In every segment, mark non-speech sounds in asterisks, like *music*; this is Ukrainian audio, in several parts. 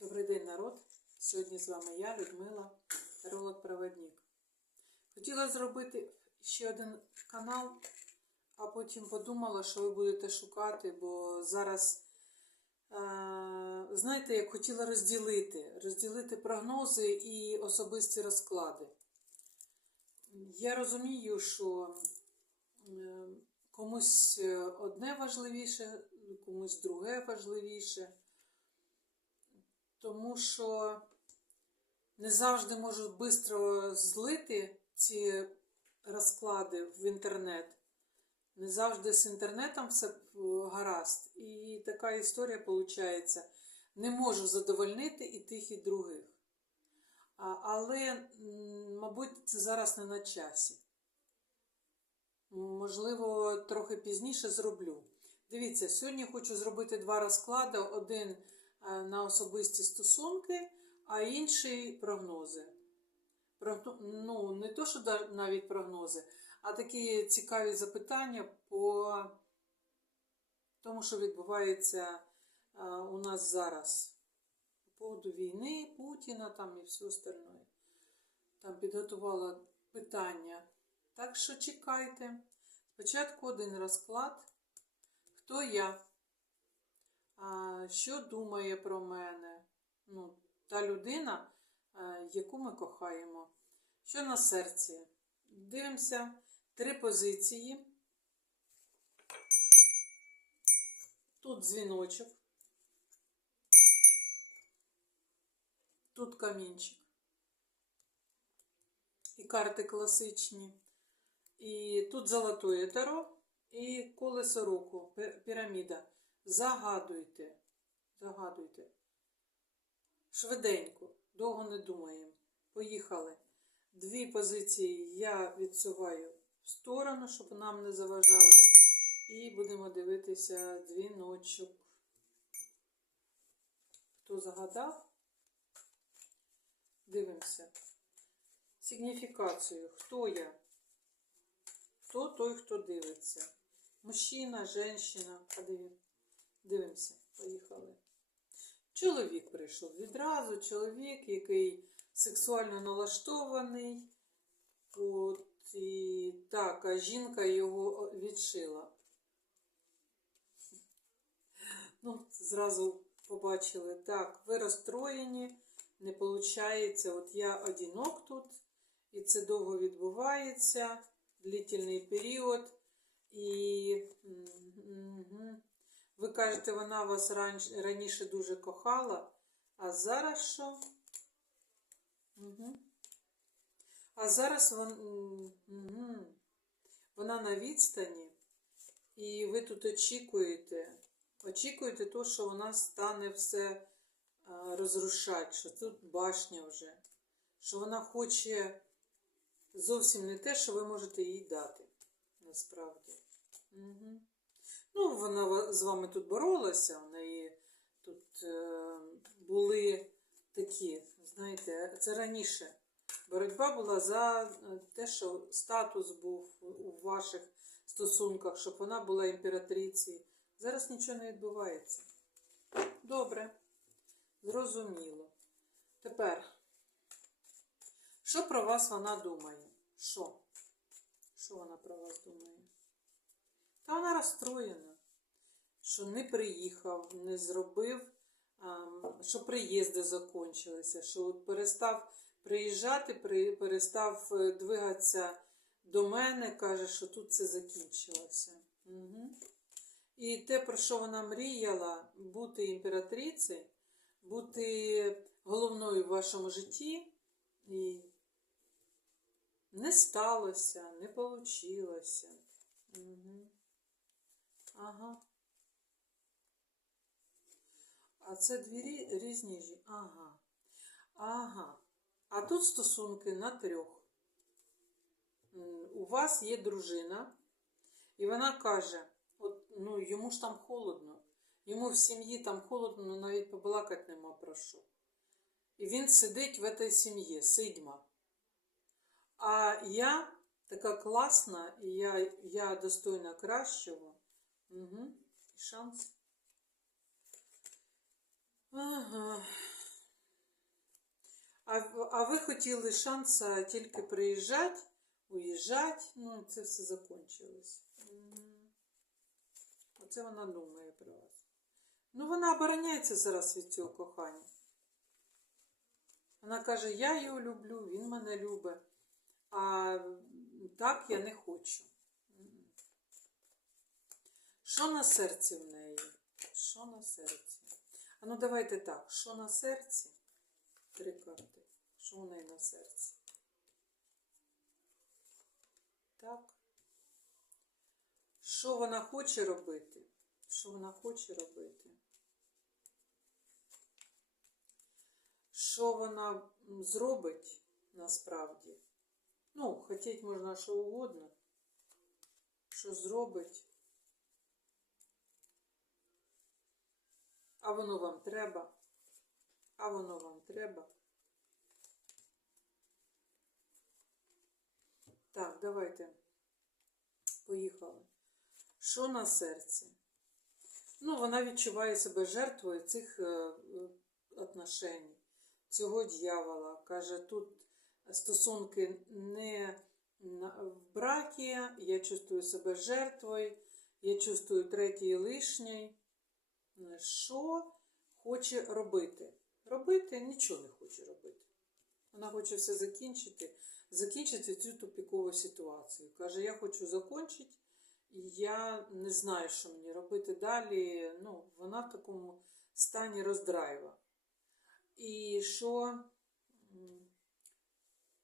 Добрий день, народ! Сьогодні з вами я, Людмила, таролог-проводник. Хотіла зробити ще один канал, а потім подумала, що ви будете шукати, бо зараз, е, знаєте, як хотіла розділити, розділити прогнози і особисті розклади. Я розумію, що е, комусь одне важливіше, комусь друге важливіше тому що не завжди можу швидко злити ці розклади в інтернет. Не завжди з інтернетом все е, гаразд. І така історія виходить. Не можу задовольнити і тих, і других. Але, мабуть, це зараз не на часі. Можливо, трохи пізніше зроблю. Дивіться, сьогодні хочу зробити два розклади: один на особисті стосунки, а інший прогнози. Прогно- Ну, не то, що навіть прогнози, а такі цікаві запитання по тому, що відбувається е, у нас зараз. По поводу війни, Путіна там і все остальне. Там підготувала питання. Так що чекайте. Спочатку один розклад. Хто я? Що думає про мене? Ну, та людина, е, яку ми кохаємо. Що на серці? Дивимося три позиції. Тут дзвіночок. Тут камінчик. І карти класичні. І тут золотое таро і колесо року, піраміда. Загадуйте. Загадуйте. Швиденько, довго не думаємо. Поїхали. Дві позиції я відсуваю в сторону, щоб нам не заважали. І будемо дивитися дзвіночок. Хто загадав? Дивимося. Сигніфікацію. Хто я? Хто той, хто дивиться? Мужчина, жінка. Подивимо. Дивимося. Поїхали. Чоловік прийшов відразу. Чоловік, який сексуально налаштований. От, і так, а жінка його відшила. *laughs* Ну, зразу побачили. Так, ви розстроєні, не виходить. От я одинок тут, і це довго відбувається, длительний період. І. ви кажете, вона вас раніше дуже кохала, а зараз що? Угу. А зараз вон, мгм. вона на відстані, і ви тут очікуєте. Очікуєте то, що вона стане все розрушати, що тут башня вже, що вона хоче зовсім не те, що ви можете їй дати, насправді. Угу. Ну, вона з вами тут боролася, в неї тут е, були такі, знаєте, це раніше. Боротьба була за е, те, що статус був у ваших стосунках, щоб вона була імператрицею. Зараз нічого не відбувається. Добре, зрозуміло. Тепер, що про вас вона думає? Що? Що вона про вас думає? Та вона розстроєна, що не приїхав, не зробив, що приїзди закінчилися, що перестав приїжджати, перестав е, двигатися до мене, каже, що тут це закінчилося. Угу. І те, про що вона мріяла, бути імператрицею, бути головною в вашому житті, і не сталося, не вийшло. Угу. Ага. А це дві різні жі. Ага. Ага. А тут стосунки на трьох. У вас є дружина, і вона каже: от, ну, йому ж там холодно. Йому в сім'ї там холодно, ну, навіть побалакати нема про що. І він сидить в цій сім'ї, сидьма. А я така класна, і я, я достойна кращого. Угу. Шанс. Ага. а ви хотіли шанс тільки приїжджати, уїжджати, ну, це все закінчилось. Оце вона думає про вас. Ну, вона обороняється зараз від цього кохання. Вона каже, я його люблю, він мене любить. А так я не хочу. Що на серці в неї? Що на серці? А ну давайте так, що на серці? Три карти. Що у неї на серці? Так. Що вона хоче робити? Що вона хоче робити? Що вона зробить насправді? Ну, хотіть можна що угодно. Що зробить? А воно вам треба? А воно вам треба? Так, давайте. Поїхали. Що на серці? Ну, вона відчуває себе жертвою цих е, е, отношень, цього дьявола. Каже, тут стосунки не в бракі, я чувствую себе жертвою, я чувствую третій лишній. Е, Що хоче робити? Робити нічого не хоче робити. Вона хоче все закінчити, закінчити цю тупікову ситуацію. Каже, я хочу закінчити, і я не знаю, що мені робити далі. Ну, вона в такому стані роздрайва. І що,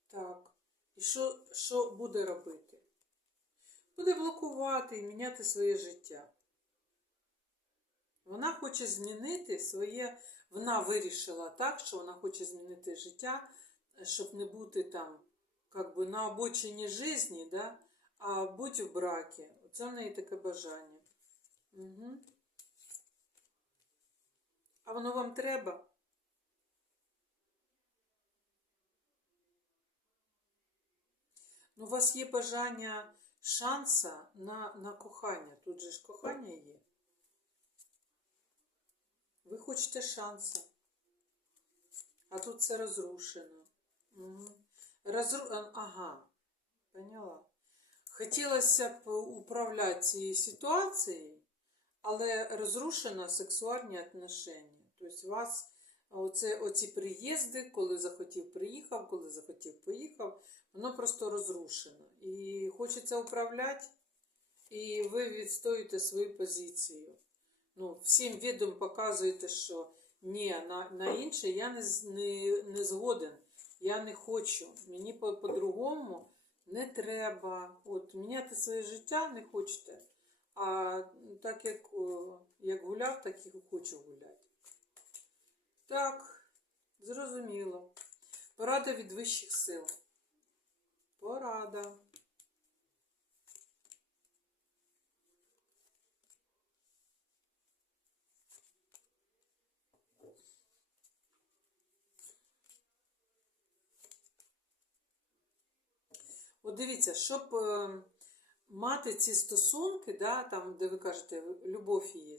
так, і що, що буде робити? Буде блокувати і міняти своє життя. Вона хоче змінити своє, вона вирішила так, що вона хоче змінити життя, щоб не бути там, как би на обочині житті, да, а бути в бракі. Це в неї таке бажання. Угу. А воно вам треба? Ну, у вас є бажання шанса на, на кохання. Тут же ж кохання є. Ви хочете шанса. А тут все розрушено. Угу. Розру... Ага, поняла. Хотілося б управляти цією ситуацією, але розрушено сексуальні отношення. Тобто у вас оце, оці приїзди, коли захотів приїхав, коли захотів поїхав, воно просто розрушено. І хочеться управляти, і ви відстоюєте свою позицію. Ну, всім відом показуєте, що ні, на, на інше я не, не, не згоден. Я не хочу. Мені по- по-другому не треба. От міняти своє життя не хочете. А так як, о, як гуляв, так і хочу гуляти. Так, зрозуміло. Порада від вищих сил. Порада. От дивіться, щоб е, мати ці стосунки, да, там, де ви кажете, любов є,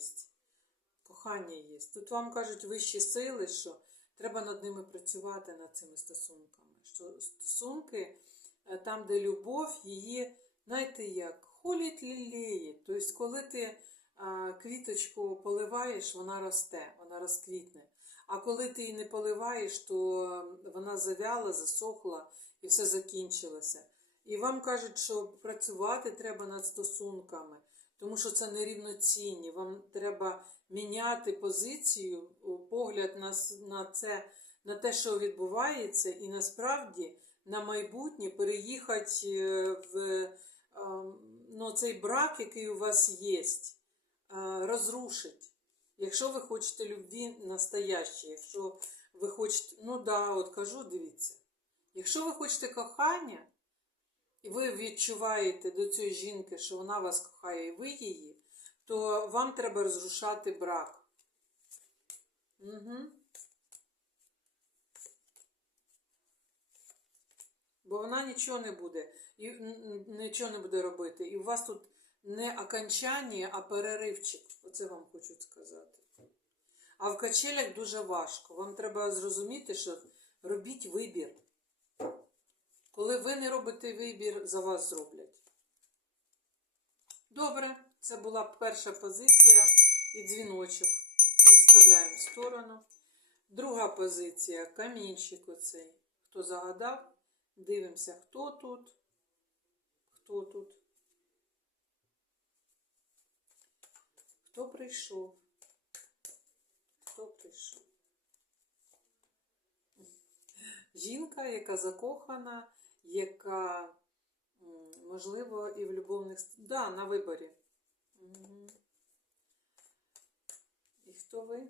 кохання є. Тут вам кажуть вищі сили, що треба над ними працювати над цими стосунками. Що стосунки, е, там, де любов, її, знаєте як, холять лілеї. Тобто, коли ти квіточку поливаєш, вона росте, вона розквітне. А коли ти її не поливаєш, то вона завяла, засохла і все закінчилося. І вам кажуть, що працювати треба над стосунками, тому що це нерівноцінні. Вам треба міняти позицію, погляд на, на це, на те, що відбувається, і насправді на майбутнє переїхати е, в ну, цей брак, який у вас є, розрушить. Якщо ви хочете любві настоящої, якщо ви хочете, ну да, от кажу, дивіться, якщо ви хочете кохання, і ви відчуваєте до цієї жінки, що вона вас кохає, і ви її, то вам треба розрушати брак. Угу. Бо вона нічого не буде, і нічого не буде робити. І у вас тут не окончання, а переривчик. Оце вам хочу сказати. А в качелях дуже важко. Вам треба зрозуміти, що робіть вибір. Коли ви не робите вибір, за вас зроблять. Добре, це була перша позиція і дзвіночок. Відставляємо в сторону. Друга позиція камінчик оцей. Хто загадав? Дивимося, хто тут. Хто тут? Хто прийшов? Хто прийшов? Жінка, яка закохана, яка, можливо, і в любовних... Да, на виборі. І хто ви?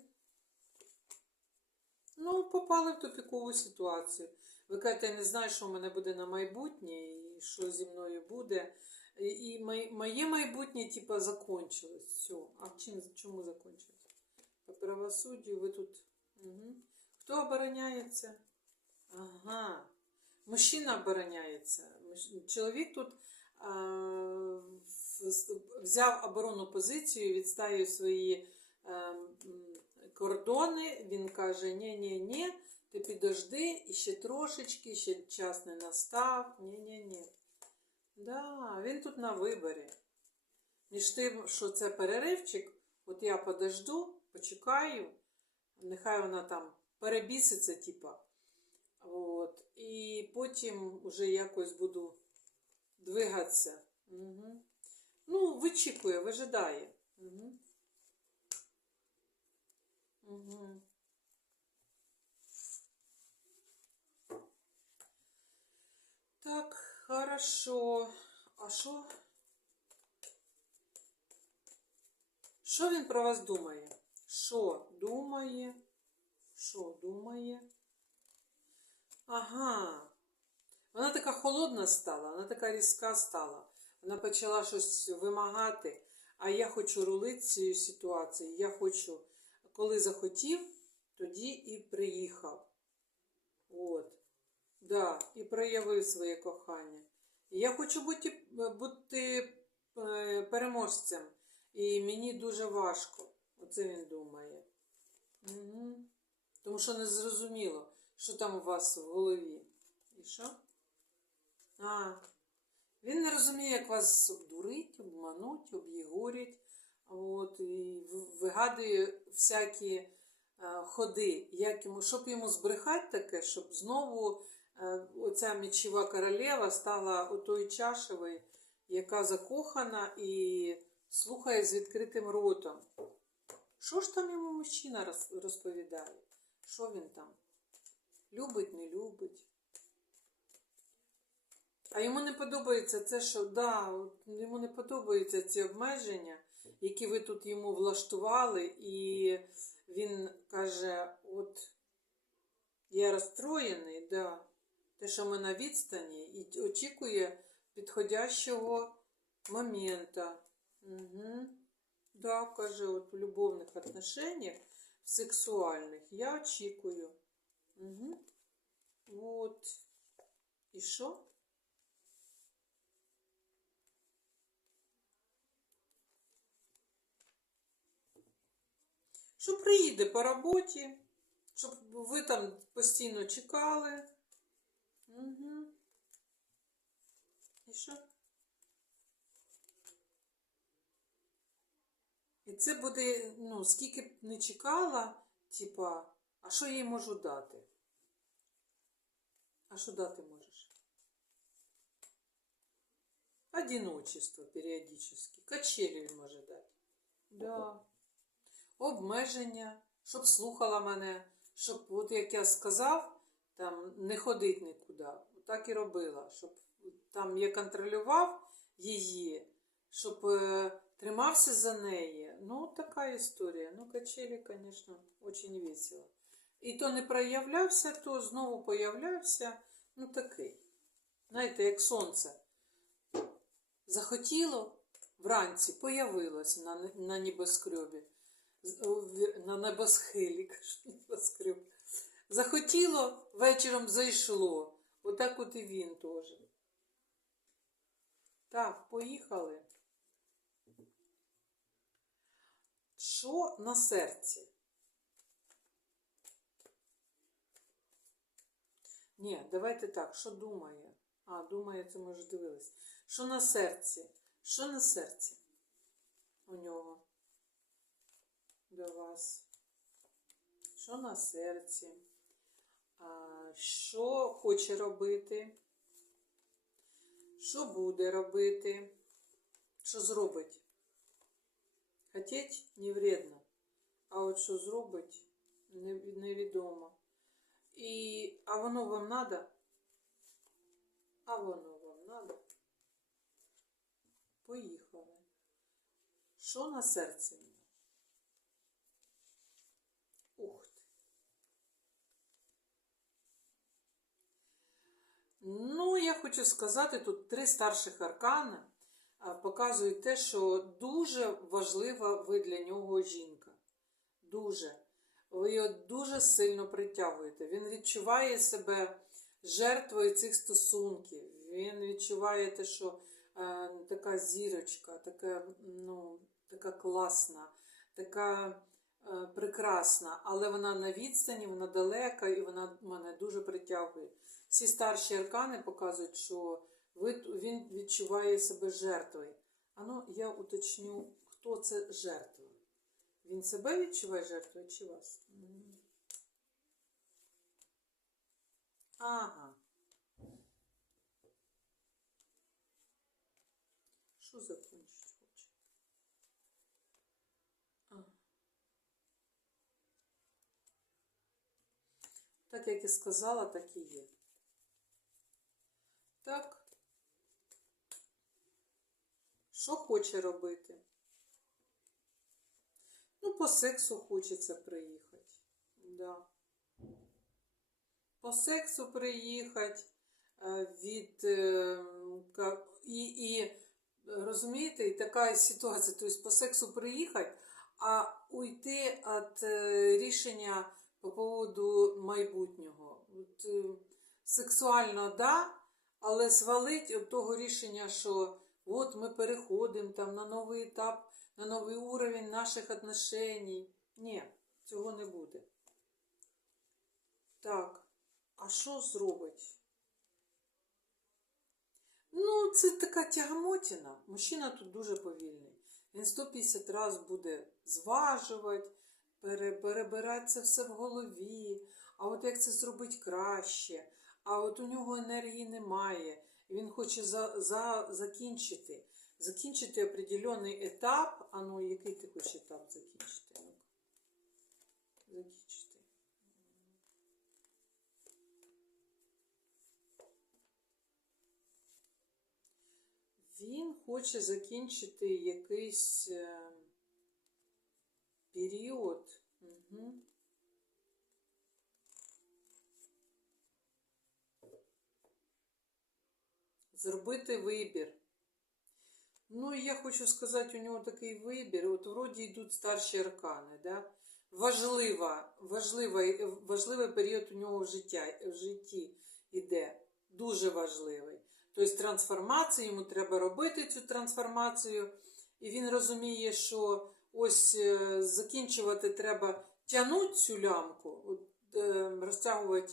Ну, попали в тупікову ситуацію. Ви кажете, я не знаю, що в мене буде на майбутнє і що зі мною буде. І, моє майбутнє, типа, закончилось. Все. А чим, чому закончилось? По правосуддю ви тут. Угу. Хто обороняється? Ага. Мужчина обороняється. Чоловік тут взяв оборонну позицію, відстаює свої кордони. Він каже: ні-ні-ні, ти підожди, і ще трошечки, ще час не настав. Ні-ні-ні. Да, він тут на виборі. Між тим, що це переривчик, от я подожду, почекаю, нехай вона там перебіситься, типа. От, і потім вже якось буду двигатися. Угу. Ну, вичікує, вижидає. Угу. Угу. Так, хорошо. А що? Що він про вас думає? Що думає? Що думає? Ага. Вона така холодна стала, вона така різка стала. Вона почала щось вимагати, а я хочу рулити цією ситуацією. Я хочу, коли захотів, тоді і приїхав. От. Да, і проявив своє кохання. Я хочу бути, бути е, переможцем. І мені дуже важко. Оце він думає. Угу. Тому що не зрозуміло, що там у вас в голові. І що? А, він не розуміє, як вас обдурить, обмануть, об'єгорять. От, і вигадує всякі е, ходи, як йому, щоб йому збрехати таке, щоб знову е, оця мічова королева стала отою чашевою, яка закохана і слухає з відкритим ротом. Що ж там йому мужчина розповідає? Що він там? Любить, не любить. А йому не подобається це, що да, йому не подобаються ці обмеження, які ви тут йому влаштували, і він каже: от я розстроєний, да, те, що ми на відстані, і очікує підходящого момента. Угу. Да, каже, от в любовних отношениях, в сексуальних, я очікую. Угу. От. І що? Що приїде по роботі, щоб ви там постійно чекали. Угу. І що? І це буде, ну, скільки б не чекала, типа, а що я їй можу дати? А що дати можеш? Одиночество періодически. Качелі він може дати. Да. Обмеження, щоб слухала мене, щоб, от як я сказав, там не ходить нікуди. Так і робила, щоб там я контролював її, щоб е, тримався за неї. Ну, така історія. Ну, качелі, звісно, дуже весело. І то не проявлявся, то знову появлявся. Ну, такий. Знаєте, як сонце. Захотіло вранці, появилося на, на небоскребі. На небосхилі, *laughs* кажу, небоскреб. Захотіло, вечором зайшло. Отак от і він теж. Так, поїхали. Що на серці? Ні, давайте так, що думає? А, думає, це ми вже дивились. Що на серці? Що на серці у нього? До вас? Що на серці? А, що хоче робити? Що буде робити? Що зробить? Хотіть не вредно. А от що зробить, невідомо. І, а воно вам надо? А воно вам надо? Поїхали. Що на серці? в? Ух ти. Ну, я хочу сказати, тут три старших аркани показують те, що дуже важлива ви для нього жінка. Дуже. Ви його дуже сильно притягуєте. Він відчуває себе жертвою цих стосунків. Він відчуває те, що е, така зірочка, така, ну, така класна, така е, прекрасна, але вона на відстані, вона далека і вона мене дуже притягує. Всі старші аркани показують, що він відчуває себе жертвою. Ану, я уточню, хто це жертва. Він себе відчуває жертвою чи вас? Ага. Що закончить хоче? А. Так як і сказала, так і є. Так. Що хоче робити? По сексу хочеться приїхати. Да. По сексу приїхати е, від е, і, і розумієте, і така ситуація, тобто по сексу приїхати, а уйти від е, рішення по поводу майбутнього. От, сексуально, да, але свалить від того рішення, що от ми переходимо там на новий етап, на новий уровень наших отношеній. Ні, цього не буде. Так, а що зробить? Ну, це така тягамотіна. Мужчина тут дуже повільний. Він 150 разів буде зважувати, пере- перебирати це все в голові. А от як це зробити краще? А от у нього енергії немає. Він хоче за, за, закінчити. Закінчити определенний етап. А ну, який ти хочеш етап закінчити? Закінчити. Він хоче закінчити якийсь е, період. Угу. Зробити вибір. Ну, я хочу сказати, у нього такий вибір. От вроді йдуть старші аркани, да? Важлива, важлива, важливий період у нього в, життя, в житті йде. Дуже важливий. Тобто трансформацію, йому треба робити цю трансформацію. І він розуміє, що ось е, закінчувати треба тягнути цю лямку, от, е, розтягувати.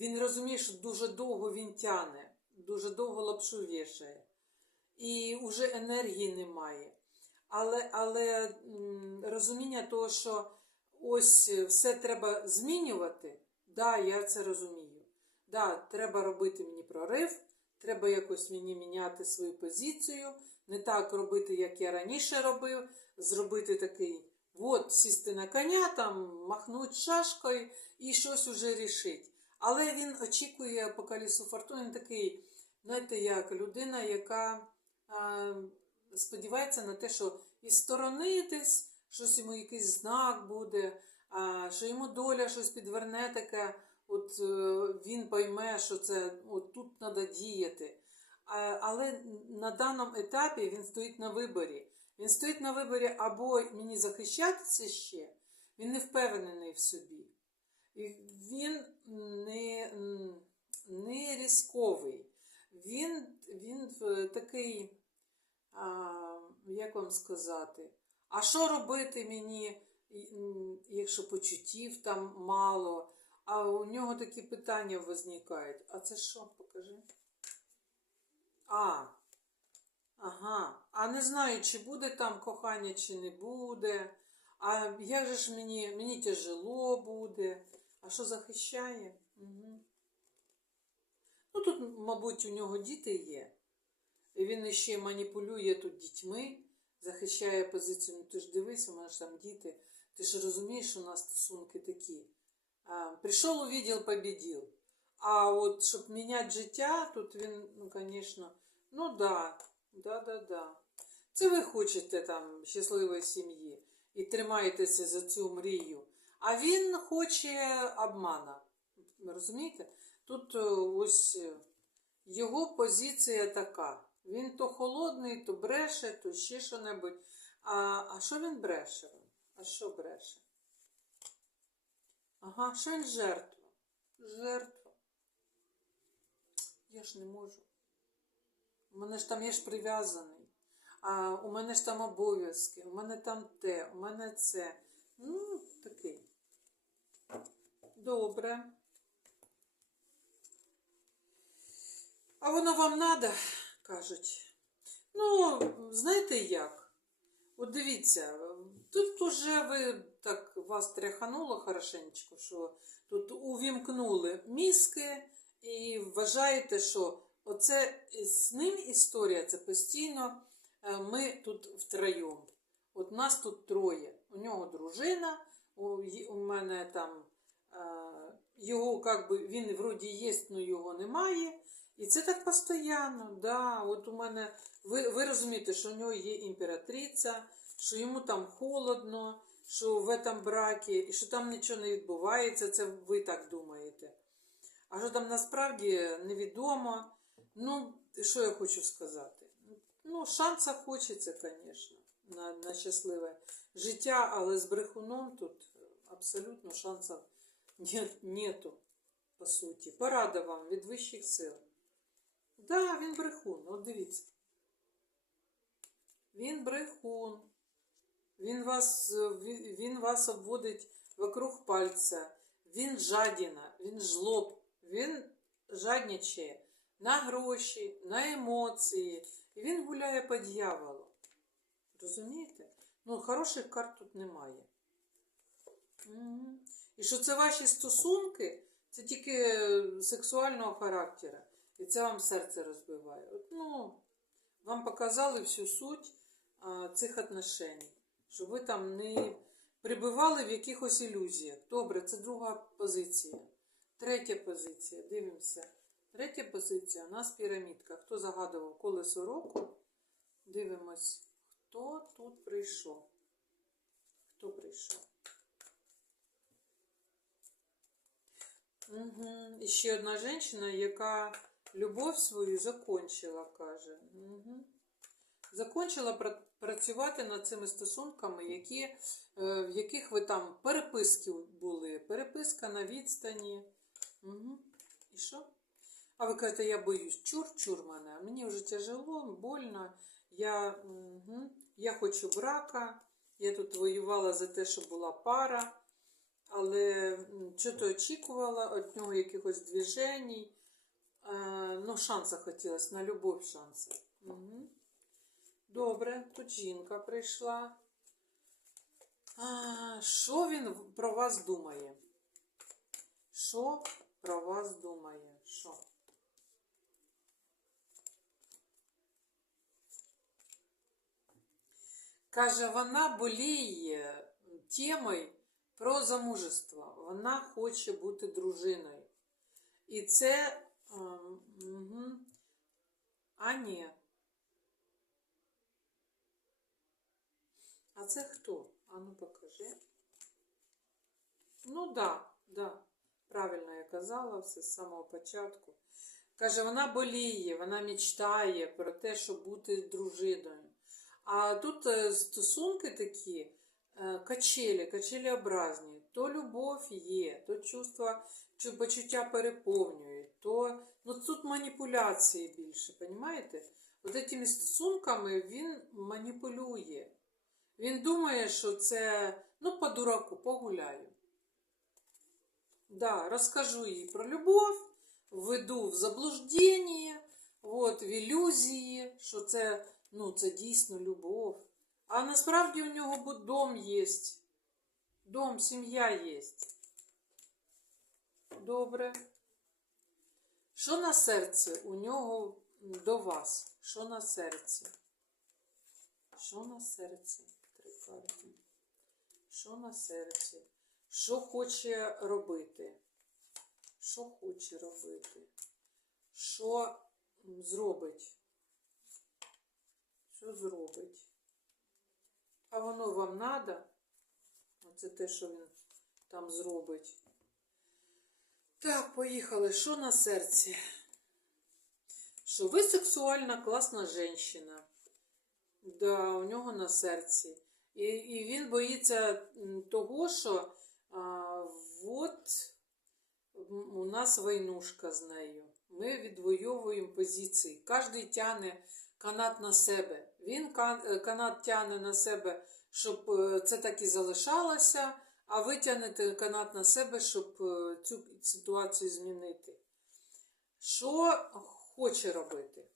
Він розуміє, що дуже довго він тяне, дуже довго лапшу вішає. І вже енергії немає. Але, але розуміння того, що ось все треба змінювати, да, я це розумію. Да, треба робити мені прорив, треба якось мені міняти свою позицію, не так робити, як я раніше робив, зробити такий, от, сісти на коня, там, махнути шашкою і щось уже рішити. Але він очікує по колісу фортуни, такий, знаєте, як людина, яка сподівається на те, що і сторони десь щось йому якийсь знак буде, що йому доля щось підверне таке, от е, він пойме, що це от тут треба діяти. Але на даному етапі він стоїть на виборі. Він стоїть на виборі або мені захищатися ще, він не впевнений в собі. І він не, не різковий. Він, він е, такий, як вам сказати, а що робити мені, якщо почуттів там мало, А у нього такі питання визникають. А це що? Покажи. А. Ага. А не знаю, чи буде там кохання, чи не буде. А як же ж мені, мені тяжело буде. А що захищає? Угу. Ну тут, мабуть, у нього діти є. І він ще маніпулює тут дітьми, захищає позицію. Ну ти ж дивись, у мене ж там діти. Ти ж розумієш, що у нас стосунки такі. А, прийшов у відділ, побідів. А от щоб міняти життя, тут він, ну, звісно, ну да, да, да, да. Це ви хочете там щасливої сім'ї і тримаєтеся за цю мрію. А він хоче обмана. Розумієте? Тут е, ось е, його позиція така. Він то холодний, то бреше, то ще що-небудь. А, а що він бреше? А що бреше? Ага, що він жертва? Жертва. Я ж не можу. У мене ж там є ж прив'язаний. А у мене ж там обов'язки, у мене там те, у мене це. Ну, такий. Добре. А воно вам надо, кажуть. Ну, знаєте як? От дивіться, тут уже ви так вас тряхануло хорошенечко, що тут увімкнули мізки і вважаєте, що оце з ним історія, це постійно е, ми тут втроєм. От нас тут троє. У нього дружина, у, мене там е, його, как би, він вроді є, але його немає. І це так постійно, да. От у мене, ви, ви розумієте, що у нього є імператриця, що йому там холодно, що в этом бракі, і що там нічого не відбувається, це ви так думаєте. А що там насправді невідомо. Ну, що я хочу сказати? Ну, шанса хочеться, звісно, на, на щасливе життя, але з брехуном тут абсолютно шансів нет, нету, по суті. Порада вам від вищих сил. Да, він брехун, от дивіться. Він брехун. Він вас, він, вас обводить вокруг пальця. Він жадіна, він жлоб, він жадничає на гроші, на емоції. І він гуляє по дьяволу. Розумієте? Ну, хороших карт тут немає. Мгм. І що це ваші стосунки, це тільки е, сексуального характеру. І це вам серце розбиває. От, ну, вам показали всю суть а, цих отношень, щоб ви там не прибивали в якихось ілюзіях. Добре, це друга позиція. Третя позиція. Дивимося. Третя позиція у нас пірамідка. Хто загадував колесо року? Дивимось, хто тут прийшов. Хто прийшов? Угу. І ще одна жінка, яка любов свою закончила, каже. Угу. Закончила пра- працювати над цими стосунками, які, е, в яких ви там переписки були. Переписка на відстані. Угу. І що? А ви кажете, я боюсь, чур-чур мене. Мені вже тяжело, больно. Я, угу. я хочу брака. Я тут воювала за те, щоб була пара. Але що то очікувала від нього якихось движень. Е, ну, шанса хотілося, на любов шанса. Угу. Добре, тут жінка прийшла. А, Що він про вас думає? Що про вас думає? Що? Каже, вона боліє темою про замужество. Вона хоче бути дружиною. І це. Ем, угу. А ні. А це хто? А ну покажи. Ну да, да. Правильно я казала все з самого початку. Каже, вона боліє, вона мечтає про те, щоб бути дружиною. А тут е, стосунки такі, е, качелі, качелеобразні. То любов є, то чувства, чи почуття переповнюють, то ну, тут маніпуляції більше, розумієте? От цими стосунками він маніпулює. Він думає, що це, ну, по дураку, погуляю. Да, розкажу їй про любов, введу в заблуждення, от, в ілюзії, що це, ну, це дійсно любов. А насправді у нього дом є. Дом, сім'я є. Добре. Що на серці у нього до вас? Що на серці? Що на серці? Три карти. Що на серці? Що хоче робити? Що хоче робити? Що зробить? Що зробить? А воно вам надо? Оце те, що він там зробить. Так, поїхали. Що на серці? Що ви сексуальна, класна жінка. Да, у нього на серці. І, і він боїться того, що а, от у нас войнушка з нею. Ми відвоюємо позиції. Кожен тягне канат на себе. Він е, канат тягне на себе, щоб е, це так і залишалося, а ви тягнете канат на себе, щоб е, цю ситуацію змінити. Що хоче робити?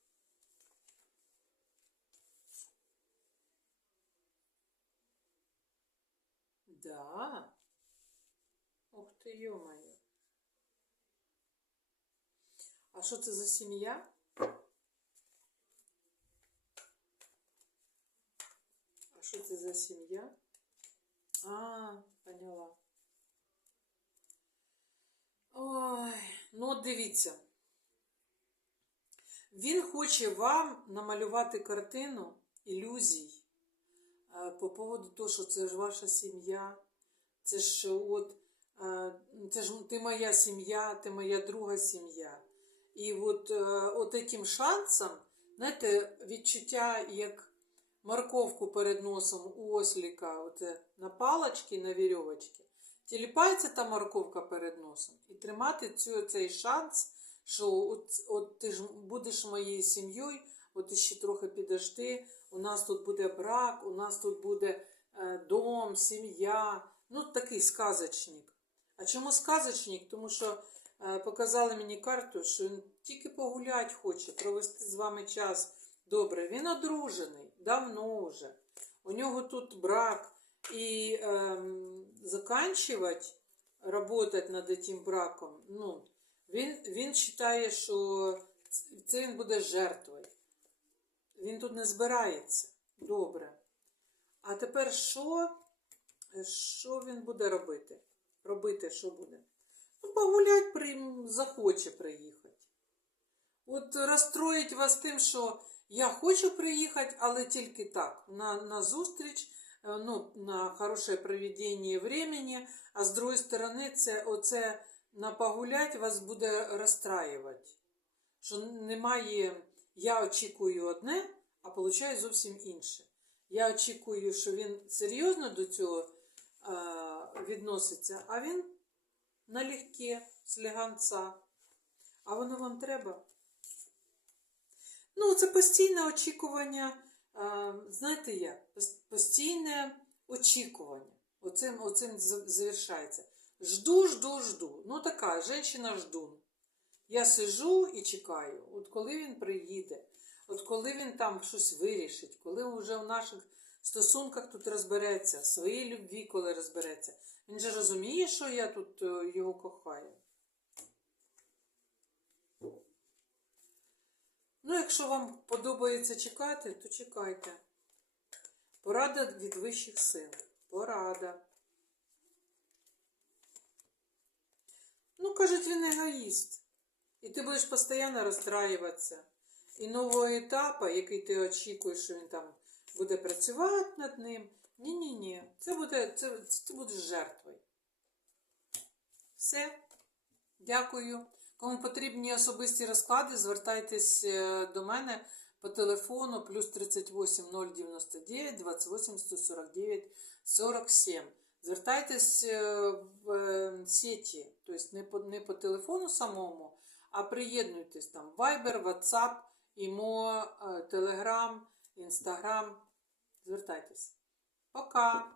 Да. Ух ти, йо-моє. А що це за сім'я? А що це за сім'я? А, поняла. Ой, ну от дивіться. Він хоче вам намалювати картину ілюзій е, по поводу того, що це ж ваша сім'я. Це ж от, е, це ж ти моя сім'я, ти моя друга сім'я. І от, е, от таким шансом, знаєте, відчуття, як морковку перед носом у осліка, оце на палочки, на вірьовочки, тіліпається та морковка перед носом. І тримати цю, цей шанс, що от, от ти ж будеш моєю сім'єю, от ти ще трохи підожди, у нас тут буде брак, у нас тут буде е, дом, сім'я. Ну, такий сказочник. А чому сказочник? Тому що е, показали мені карту, що він тільки погулять хоче, провести з вами час. Добре, він одружений, давно вже. У нього тут брак. І ем, заканчивать работать над этим браком, ну, він, він вважає, що це він буде жертвою. Він тут не збирається. Добре. А тепер що? Що він буде робити? Робити що буде? Ну, погулять при... захоче приїхати. От розстроїть вас тим, що я хочу приїхати, але тільки так. На, на зустріч, е, ну, на хороше проведення времени, а з другої сторони, це оце на погулять вас буде розстраювати. Що немає, я очікую одне, а получаю зовсім інше. Я очікую, що він серйозно до цього е, відноситься, а він налегке, сліганця. А воно вам треба? Ну, це постійне очікування, знаєте як? Постійне очікування. Оцим, оцим завершається. Жду, жду, жду. Ну, така, жінка ждун. Я сижу і чекаю, от коли він приїде, от коли він там щось вирішить, коли вже в наших стосунках тут розбереться, в своїй любві, коли розбереться. Він же розуміє, що я тут е, його кохаю. Якщо вам подобається чекати, то чекайте. Порада від вищих сил. Порада. Ну, кажуть, він егоїст. І ти будеш постійно розстраюватися. І нового етапу, який ти очікуєш, що він там буде працювати над ним. Ні-ні-ні. Це буде, це, це ти жертвою. Все. Дякую. Кому потрібні особисті розклади, звертайтесь е, до мене по телефону плюс 38 099 28 149 47. Звертайтесь е, в е, сеті, тобто не по, не по телефону самому, а приєднуйтесь там Viber, WhatsApp, Imo, Telegram, Instagram. Звертайтесь. Пока!